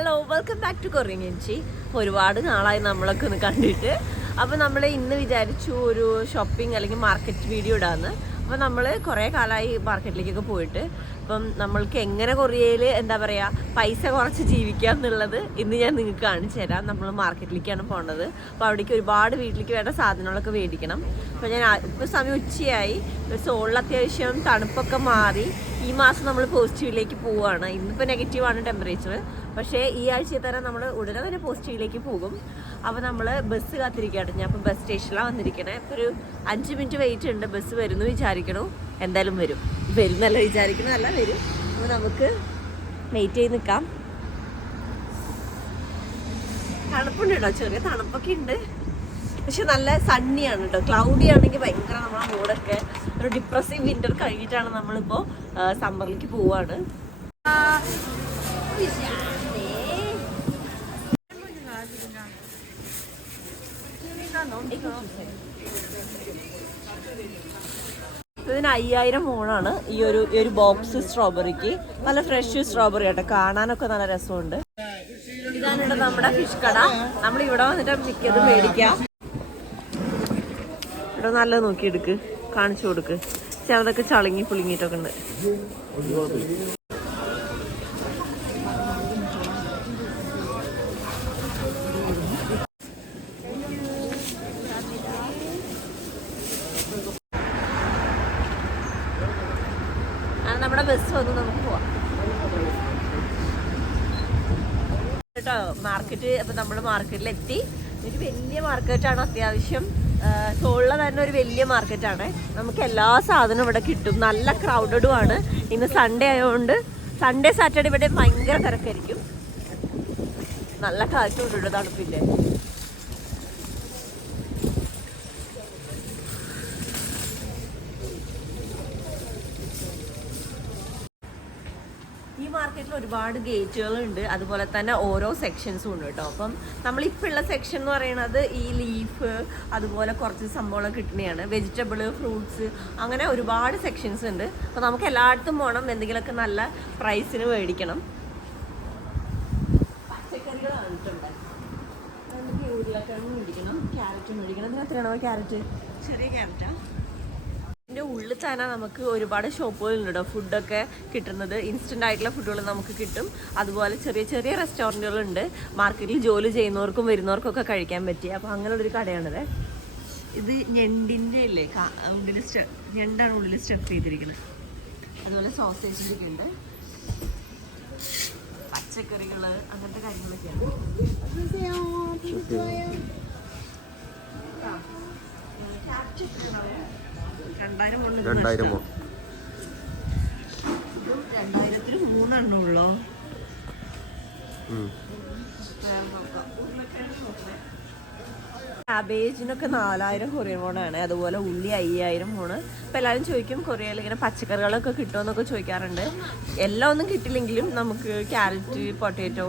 Hello welcome back to Korean ചേച്ചി ഒരുപാട് നാളായി നമ്മളൊക്കെ ഒന്ന് കണ്ടിട്ട്. അപ്പോൾ നമ്മൾ ഇന്ന് വിചാരിച്ചു ഒരു ഷോപ്പിംഗ് അല്ലെങ്കിൽ മാർക്കറ്റ് വീഡിയോ ഇടാന്ന്. അപ്പോൾ നമ്മൾ കുറേ കാലമായി മാർക്കറ്റിലേക്കൊക്കെ പോയിട്ട്. അപ്പം നമ്മൾക്ക് എങ്ങനെ കൊറിയയിൽ എന്താ പറയുക പൈസ കുറച്ച് ജീവിക്കാം എന്നുള്ളത് ഇന്ന് ഞാൻ നിങ്ങൾക്ക് കാണിച്ചു തരാം. നമ്മൾ മാർക്കറ്റിലേക്കാണ് പോണത്. അപ്പോൾ അവിടേക്ക് ഒരുപാട് വീട്ടിലേക്ക് വേണ്ട സാധനങ്ങളൊക്കെ മേടിക്കണം. അപ്പോൾ ഞാൻ ഇപ്പോൾ സമയം ഉച്ചയായി. സോളിൽ അത്യാവശ്യം തണുപ്പൊക്കെ മാറി. ഈ മാസം നമ്മൾ പോസിറ്റീവിലേക്ക് പോവുകയാണ്. ഇന്നിപ്പോൾ നെഗറ്റീവാണ് ടെമ്പറേച്ചർ പക്ഷേ ഈ ആഴ്ചയിൽ തന്നെ നമ്മൾ ഉടനെ തന്നെ പോസിറ്റീവിലേക്ക് പോകും. അപ്പോൾ നമ്മൾ ബസ് കാത്തിരിക്കുകയാണ്. ഞാൻ ഇപ്പോൾ ബസ് സ്റ്റേഷനിലാണ് വന്നിരിക്കണേ. ഇപ്പോൾ ഒരു അഞ്ച് മിനിറ്റ് വെയിറ്റ് ഉണ്ട്. ബസ് വരുന്നു വിചാരിക്കണു. എന്തായാലും വരും. വരുന്നല്ല വിചാരിക്കണതല്ല വരും. അപ്പോൾ നമുക്ക് വെയിറ്റ് ചെയ്ത് നിൽക്കാം. തണുപ്പുണ്ട് കേട്ടോ. ചെറിയ തണുപ്പൊക്കെ ഉണ്ട്. പക്ഷെ നല്ല സണ്ണിയാണ് കേട്ടോ ക്ലൗഡി ആണെങ്കിൽ ഭയങ്കര നമ്മുടെ മൂടൊക്കെ ഒരു ഡിപ്രസീവ് വിന്റർ കഴിഞ്ഞിട്ടാണ് നമ്മളിപ്പോൾ സമ്മറിലേക്ക് പോവാണ്. ഇതിന് അയ്യായിരം മൂണാണ് ഈ ഒരു ഈ ഒരു ബോക്സ് സ്ട്രോബെറിക്ക് നല്ല ഫ്രഷ് സ്ട്രോബെറി ആട്ടെ. കാണാനൊക്കെ നല്ല രസമുണ്ട്. ഇതാണ് ഇവിടെ നമ്മുടെ ഫിഷ് കട. നമ്മൾ ഇവിടെ വന്നിട്ട് മിക്കത് മേടിക്കാം. ഇവിടെ നല്ലത് നോക്കി എടുക്ക് കാണിച്ചു കൊടുക്ക്. ചിലതൊക്കെ ചളുങ്ങി പുളിങ്ങിട്ടൊക്കെ ഉണ്ട്. നമ്മുടെ ബസ് വന്ന് നമുക്ക് പോവാം. കേട്ടോ മാർക്കറ്റ് അപ്പൊ നമ്മൾ മാർക്കറ്റിൽ എത്തി ഒരു വലിയ മാർക്കറ്റാണ് അത്യാവശ്യം. സോളിലെ തന്നെ ഒരു വലിയ മാർക്കറ്റാണ് നമുക്ക് എല്ലാ സാധനവും ഇവിടെ കിട്ടും. നല്ല ക്രൗഡഡും ആണ്. ഇന്ന് സൺഡേ ആയതുകൊണ്ട് സൺഡേ സാറ്റർഡേ ഇവിടെ ഭയങ്കര തിരക്കായിരിക്കും. നല്ല കാറ്റും ഇവിടെ ഇവിടെ ഒരുപാട് ഗേറ്റുകൾ ഉണ്ട് അതുപോലെ തന്നെ ഓരോ സെക്ഷൻസും ഉണ്ട് കേട്ടോ. അപ്പം നമ്മളിപ്പോൾ ഉള്ള സെക്ഷൻ എന്ന് പറയുന്നത് ഈ ലീഫ് അതുപോലെ കുറച്ച് സംഭവങ്ങളൊക്കെ കിട്ടുന്നതാണ്. വെജിറ്റബിൾ ഫ്രൂട്ട്സ് അങ്ങനെ ഒരുപാട് സെക്ഷൻസ് ഉണ്ട്. അപ്പോൾ നമുക്ക് എല്ലായിടത്തും പോകണം എന്തെങ്കിലുമൊക്കെ നല്ല പ്രൈസിന് മേടിക്കണം. പച്ചക്കറികളാണ് കേട്ടോ നമുക്ക് ഉരുളക്കിഴങ്ങ് മേടിക്കണം. ക്യാരറ്റ് മേടിക്കണം. എത്രയാണോ ക്യാരറ്റ് ചെറിയ ക്യാരറ്റാ ഇതിന്റെ ഉള്ളിൽ തന്നെ നമുക്ക് ഒരുപാട് ഷോപ്പുകളുണ്ട്. കേട്ടോ ഫുഡൊക്കെ കിട്ടുന്നത് ഇൻസ്റ്റന്റ് ആയിട്ടുള്ള ഫുഡുകൾ നമുക്ക് കിട്ടും. അതുപോലെ ചെറിയ ചെറിയ റെസ്റ്റോറന്റുകളുണ്ട് മാർക്കറ്റിൽ ജോലി ചെയ്യുന്നവർക്കും വരുന്നവർക്കൊക്കെ കഴിക്കാൻ പറ്റിയ അപ്പോൾ അങ്ങനെയുള്ളൊരു കടയാണിത്. ഇത് ഞണ്ടിന്റെ അല്ലേ ഉള്ളിൽ സ്റ്റെ ഞണ്ടാണ് ഉള്ളിൽ സ്റ്റഫ് ചെയ്തിരിക്കുന്നത്. അതുപോലെ സോസേജിന്റെ ഒക്കെ ഉണ്ട്. പച്ചക്കറികൾ അങ്ങനത്തെ കാര്യങ്ങളൊക്കെയാണ്. ആ. രണ്ടായിരം രണ്ടായിരത്തിന് മൂന്നെണ്ണം ഉള്ളോ? ഉം. കാബേജിനൊക്കെ നാലായിരം കൊറിയൻ മോണാണ് അതുപോലെ ഉള്ളി അയ്യായിരം മോണ് അപ്പം എല്ലാവരും ചോദിക്കും കൊറിയയിൽ ഇങ്ങനെ പച്ചക്കറികളൊക്കെ കിട്ടുമെന്നൊക്കെ ചോദിക്കാറുണ്ട്. എല്ലാം ഒന്നും കിട്ടില്ലെങ്കിലും നമുക്ക് ക്യാരറ്റ് പൊട്ടാറ്റോ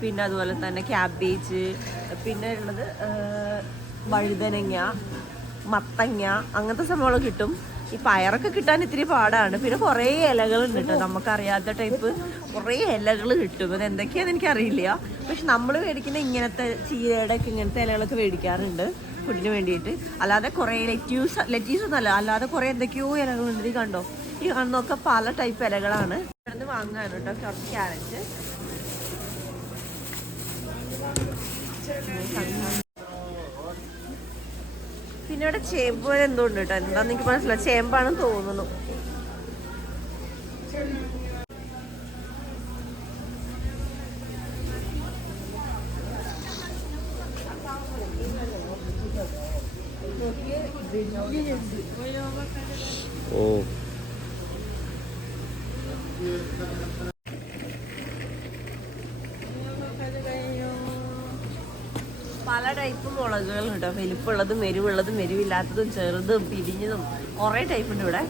പിന്നെ അതുപോലെ തന്നെ ക്യാബേജ് പിന്നെ ഉള്ളത് വഴുതനങ്ങ മത്തങ്ങ അങ്ങനത്തെ സംഭവങ്ങൾ കിട്ടും. ഈ പയറൊക്കെ കിട്ടാൻ ഇത്തിരി പാടാണ്. പിന്നെ കുറേ ഉണ്ട് കേട്ടോ നമുക്കറിയാത്ത ടൈപ്പ്. കുറേ ഇലകൾ കിട്ടും. അത് എന്തൊക്കെയാണെന്ന് എനിക്കറിയില്ല. പക്ഷെ നമ്മൾ മേടിക്കുന്ന ഇങ്ങനത്തെ ചീരയുടെ ഒക്കെ ഇങ്ങനത്തെ ഇലകളൊക്കെ മേടിക്കാറുണ്ട് ഫുഡിന് വേണ്ടിയിട്ട്. അല്ലാതെ കുറേ ലെറ്റ്യൂസ് ലെറ്റ്യൂസ് ഒന്നല്ല അല്ലാതെ കുറേ എന്തൊക്കെയോ ഇലകളുണ്ട്. ഈ കണ്ടോ? ഈ കാണുന്നൊക്കെ പല ടൈപ്പ് ഇലകളാണ്. ഇവിടുന്ന് വാങ്ങാൻ കേട്ടോ കുറച്ച് ക്യാരറ്റ്. പിന്നെ ഇവിടെ ചേമ്പ് പോലെ എന്തോ ഉണ്ട് കേട്ടോ എന്താന്ന് എനിക്ക് മനസ്സിലായി ചേമ്പാണെന്ന് തോന്നുന്നു. ഓ. ടൈപ്പ് മുളകുകൾ കേട്ടോ വലിപ്പുള്ളതും എരിവുള്ളതും എരിവില്ലാത്തതും ചെറുതും പിരിഞ്ഞതും കുറേ ടൈപ്പ് ഉണ്ട് ഇവിടെ.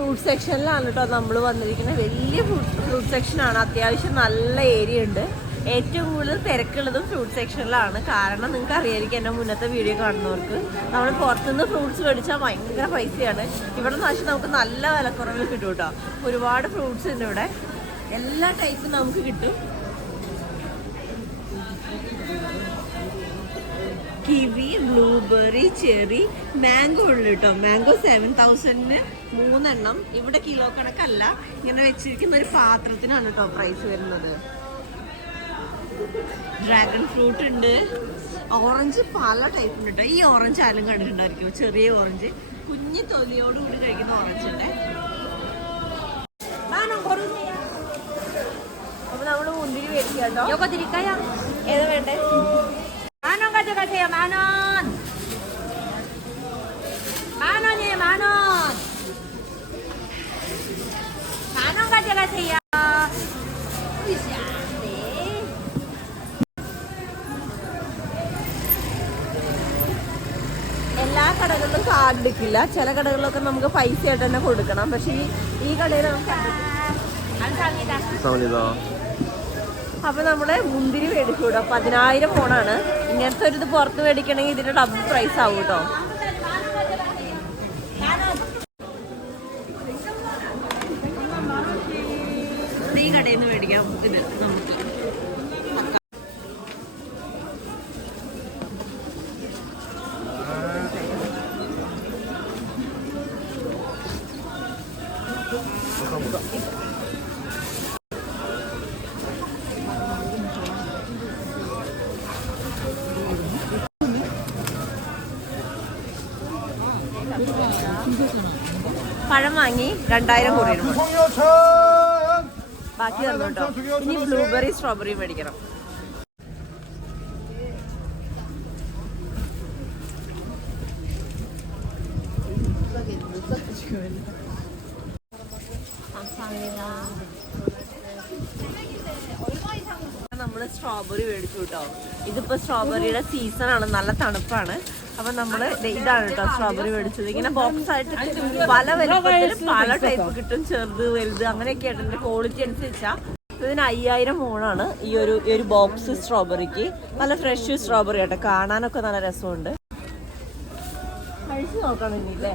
ഫ്രൂട്ട് സെക്ഷനിലാണ് കേട്ടോ നമ്മൾ വന്നിരിക്കുന്നത്. വലിയ ഫ്രൂട്ട് സെക്ഷനാണ് അത്യാവശ്യം നല്ല ഏരിയ ഉണ്ട്. ഏറ്റവും കൂടുതൽ തിരക്കുള്ളതും ഫ്രൂട്ട് സെക്ഷനിലാണ് കാരണം നിങ്ങൾക്ക് അറിയായിരിക്കും എന്റെ മുന്നത്തെ വീഡിയോ കാണുന്നവർക്ക്. നമ്മൾ പുറത്തുനിന്ന് ഫ്രൂട്ട്സ് മേടിച്ചാൽ ഭയങ്കര പൈസയാണ്. ഇവിടെ നിന്ന് വെച്ചാൽ നമുക്ക് നല്ല വിലക്കുറവിൽ കിട്ടും കേട്ടോ ഒരുപാട് ഫ്രൂട്ട്സ് ഉണ്ട് ഇവിടെ. എല്ലാ ടൈപ്പും നമുക്ക് കിട്ടും. കിവി ബ്ലൂബെറി ചെറി മാംഗോ ഉണ്ട് കേട്ടോ. മാംഗോ സെവൻ തൗസൻഡിന് മൂന്നെണ്ണം. ഇവിടെ കിലോ കണക്കല്ല. ഇങ്ങനെ വെച്ചിരിക്കുന്ന ഒരു പാത്രത്തിനാണ് കേട്ടോ പ്രൈസ് വരുന്നത്. ഡ്രാഗൺ ഫ്രൂട്ട് ഉണ്ട്. ഓറഞ്ച് പല ടൈപ്പ് ഉണ്ട് കേട്ടോ. ഈ ഓറഞ്ച് ആരും കണ്ടിട്ടുണ്ടായിരിക്കും ചെറിയ ഓറഞ്ച് കുഞ്ഞു തൊലിയോടുകൂടി കഴിക്കുന്ന ഓറഞ്ച് ഉണ്ട് അപ്പൊ നമ്മൾ മുന്തിരി മേടിക്കാം കേട്ടോ. ഏതാ കാർഡ് എടുക്കില്ല ചില കടകളിലൊക്കെ നമുക്ക് പൈസ ആയിട്ട് തന്നെ കൊടുക്കണം. പക്ഷെ ഈ ഈ കടയിൽ നമുക്ക് അപ്പൊ നമ്മുടെ മുന്തിരി മേടിക്കും കേട്ടോ പതിനായിരം ഫോണാണ്. ഇങ്ങനത്തെ ഒരു ഇത് പുറത്ത് മേടിക്കണമെങ്കിൽ ഇതിന്റെ ഡബിൾ പ്രൈസ് ആവും കേട്ടോ. ഈ കടയിൽ നിന്ന് മേടിക്കാം. ഇത്. പഴം വാങ്ങി രണ്ടായിരം കോടി രൂപ ബാക്കി തന്നു ഇനി ബ്ലൂബെറി സ്ട്രോബെറി മേടിക്കണം Thank you. സ്ട്രോബെറി മേടിച്ചു കേട്ടോ. ഇതിപ്പോ സ്ട്രോബെറിയുടെ സീസൺ ആണ്. നല്ല തണുപ്പാണ്. അപ്പൊ നമ്മൾ ഇതാണ് കേട്ടോ സ്ട്രോബെറി മേടിച്ചത്. ഇങ്ങനെ ബോക്സ് ആയിട്ട് പല വലുപ്പത്തിൽ പല ടൈപ്പ് കിട്ടും. ചെറുത് വലുത് അങ്ങനെയൊക്കെ ആയിട്ട് ക്വാളിറ്റി അനുസരിച്ചാ. ഇതിന് അയ്യായിരം മൂണാണ് ഈ ഒരു ഈ ഒരു ബോക്സ് സ്ട്രോബെറിക്ക് നല്ല ഫ്രഷ് സ്ട്രോബെറി ആട്ടോ. കാണാനൊക്കെ നല്ല രസമുണ്ട്. കഴിച്ചു നോക്കണം ഇനിയില്ലേ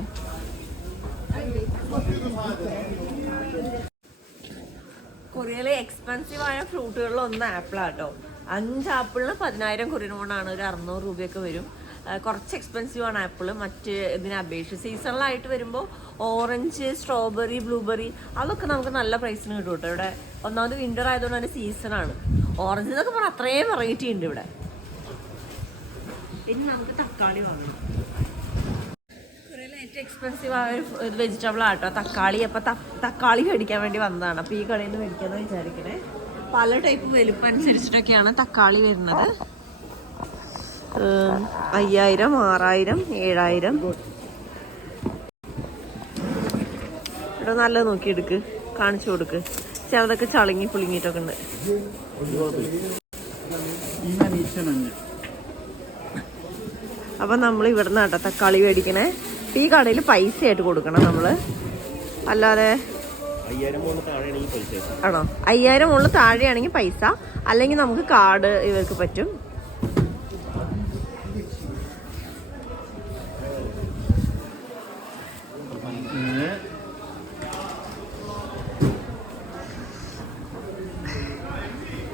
കൊറിയയിലെ എക്സ്പെൻസീവ് ആയ ഫ്രൂട്ടുകളിൽ ഒന്ന് ആപ്പിളാട്ടോ അഞ്ച് ആപ്പിളിന് പതിനായിരം കൊറിയൻ കൊണ്ടാണ് ഒരു അറുന്നൂറ് രൂപയൊക്കെ വരും. കുറച്ച് എക്സ്പെൻസീവ് ആണ് ആപ്പിൾ മറ്റ് ഇതിനെ അപേക്ഷിച്ച് സീസണലായിട്ട് വരുമ്പോൾ ഓറഞ്ച് സ്ട്രോബെറി ബ്ലൂബെറി അതൊക്കെ നമുക്ക് നല്ല പ്രൈസിന് കിട്ടും കേട്ടോ ഇവിടെ ഒന്നാമത് വിന്റർ ആയതുകൊണ്ട് തന്നെ സീസണാണ് ഓറഞ്ച് എന്നൊക്കെ പറഞ്ഞാൽ അത്രയും വെറൈറ്റി ഉണ്ട് ഇവിടെ. പിന്നെ നമുക്ക് തക്കാളി വാങ്ങണം. ഏറ്റവും എക്സ്പെൻസീവ് ആയ ഒരു വെജിറ്റബിൾ ആട്ടോ. തക്കാളി. അപ്പൊ തക്കാളി മേടിക്കാൻ വേണ്ടി വന്നതാണ്. അപ്പോൾ ഈ കടയിൽ നിന്ന് മേടിക്കാന്ന് വിചാരിക്കണേ. പല ടൈപ്പ് വലുപ്പം അനുസരിച്ചിട്ടൊക്കെയാണ് തക്കാളി വരുന്നത്. അയ്യായിരം ആറായിരം ഏഴായിരം. ഇവിടെ നല്ല നോക്കി എടുക്ക്. കാണിച്ചു കൊടുക്ക്. ചിലതൊക്കെ ചളിങ്ങി പുളിങ്ങിട്ടൊക്കെ ഉണ്ട്. അപ്പം നമ്മൾ ഇവിടുന്ന് കേട്ടോ തക്കാളി മേടിക്കണേ. ഈ കടയിൽ പൈസ ആയിട്ട് കൊടുക്കണം നമ്മൾ അല്ലാതെ ആണോ? അയ്യായിരം മുകളിൽ താഴെയാണെങ്കിൽ പൈസ. അല്ലെങ്കിൽ നമുക്ക് കാർഡ് ഇവർക്ക് പറ്റും. 네.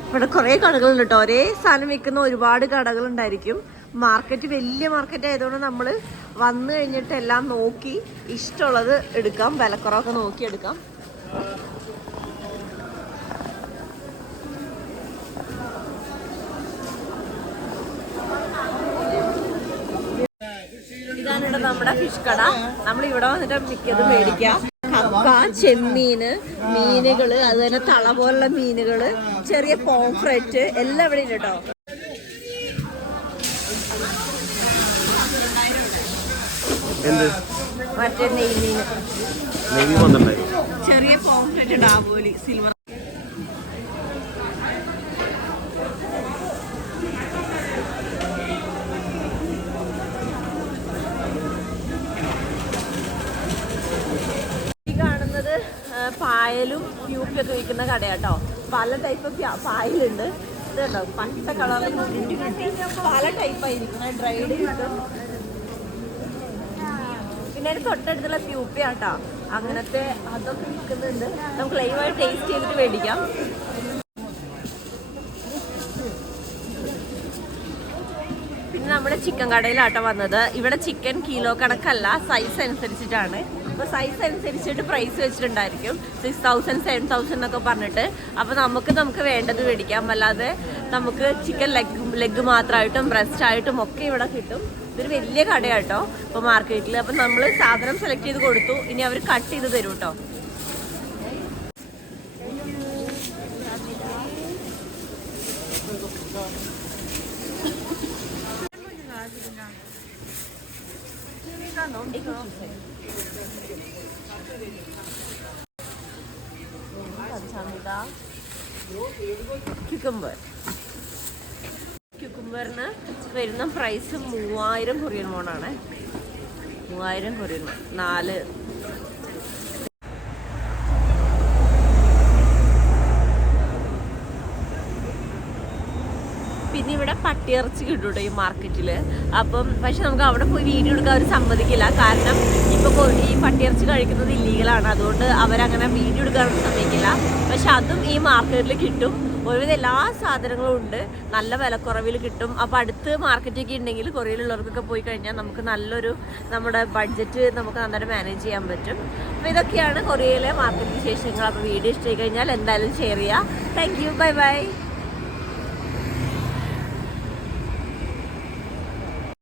ഇവിടെ കുറേ കടകളുണ്ട് കേട്ടോ. ഒരേ സാധനം വിൽക്കുന്ന ഒരുപാട് കടകളുണ്ടായിരിക്കും. മാർക്കറ്റ് വലിയ മാർക്കറ്റ് ആയതുകൊണ്ട് നമ്മൾ വന്നു കഴിഞ്ഞിട്ട് എല്ലാം നോക്കി ഇഷ്ടമുള്ളത് എടുക്കാം. വിലക്കുറവൊക്കെ നോക്കി എടുക്കാം. ഇതാണ് നമ്മുടെ ഫിഷ് കട. നമ്മൾ ഇവിടെ വന്നിട്ട് മിക്കതും മേടിക്കാം. കപ്പ ചെമ്മീന് മീനുകൾ അതുപോലെ തള പോലുള്ള മീനുകൾ ചെറിയ പോംഫ്രറ്റ് എല്ലാം ഇവിടെ ഉണ്ട് കേട്ടോ. മറ്റേ നെയ്മീന് ചെറിയ പോംഫ്രറ്റ് ഡാബോലി സിൽവർ ഈ പായലും പ്യൂപ്പിയൊക്കെ വിൽക്കുന്ന കടയാട്ടോ. പല ടൈപ്പ് പായലുണ്ട്. ഇതുണ്ടോ? പച്ച കളറിൽ പല ടൈപ്പ് പല ടൈപ്പായിരിക്കും ഡ്രൈഡ് പിന്നെ തൊട്ടടുത്തുള്ള പ്യൂപ്പയാട്ടോ അങ്ങനത്തെ അതൊക്കെ വിൽക്കുന്നുണ്ട്. നമുക്ക് ലൈവായി ടേസ്റ്റ് ചെയ്തിട്ട് മേടിക്കാം. പിന്നെ നമ്മുടെ ചിക്കൻ കടയിലാട്ടോ വന്നത്. ഇവിടെ ചിക്കൻ കിലോ കണക്കല്ല സൈസ് അനുസരിച്ചിട്ടാണ്. അപ്പോൾ സൈസ് അനുസരിച്ചിട്ട് പ്രൈസ് വെച്ചിട്ടുണ്ടായിരിക്കും. സിക്സ് തൗസൻഡ് സെവൻ തൗസൻഡ് എന്നൊക്കെ പറഞ്ഞിട്ട്. അപ്പോൾ നമുക്ക് നമുക്ക് വേണ്ടത് മേടിക്കാം. അല്ലാതെ നമുക്ക് ചിക്കൻ ലെഗ് ലെഗ് മാത്രമായിട്ടും ബ്രസ്റ്റ് ആയിട്ടും ഒക്കെ ഇവിടെ കിട്ടും. ഇതൊരു വലിയ കടയാട്ടോ. ഇപ്പോൾ മാർക്കറ്റിൽ അപ്പം നമ്മൾ സാധനം സെലക്ട് ചെയ്ത് കൊടുത്തു. ഇനി അവർ കട്ട് ചെയ്ത് തരും കേട്ടോ ക്യുക്കുംബറിന് വരുന്ന പ്രൈസ് മൂവായിരം കൊറിയൻ മോണാണ് മൂവായിരം കൊറിയൻ മോൺ നാല്. പിന്നെ ഇവിടെ പട്ടിയിറച്ചി കേട്ടോ ഈ മാർക്കറ്റിൽ അപ്പം പക്ഷെ നമുക്ക് അവിടെ പോയി വീഡിയോ എടുക്കാൻ അവർ സമ്മതിക്കില്ല. കാരണം ഇപ്പോൾ ഈ പട്ടിയിറച്ചി കഴിക്കുന്നത് ഇല്ലീഗലാണ് അതുകൊണ്ട് അവരങ്ങനെ വീഡിയോ എടുക്കാൻ സമ്മതിക്കില്ല. പക്ഷെ അതും ഈ മാർക്കറ്റിൽ കിട്ടും. ഒരുവിധം എല്ലാ സാധനങ്ങളും ഉണ്ട്. നല്ല വിലക്കുറവിൽ കിട്ടും. അപ്പോൾ അടുത്ത് മാർക്കറ്റൊക്കെ ഉണ്ടെങ്കിൽ കൊറിയയിലുള്ളവർക്കൊക്കെ പോയി കഴിഞ്ഞാൽ നമുക്ക് നല്ലൊരു നമ്മുടെ ബഡ്ജറ്റ് നമുക്ക് നന്നായിട്ട് മാനേജ് ചെയ്യാൻ പറ്റും. അപ്പോൾ ഇതൊക്കെയാണ് കൊറിയയിലെ മാർക്കറ്റ് വിശേഷങ്ങൾ. അപ്പോൾ വീഡിയോ ഇഷ്ടമായി കഴിഞ്ഞാൽ എന്തായാലും ഷെയർ ചെയ്യുക. Thank you bye bye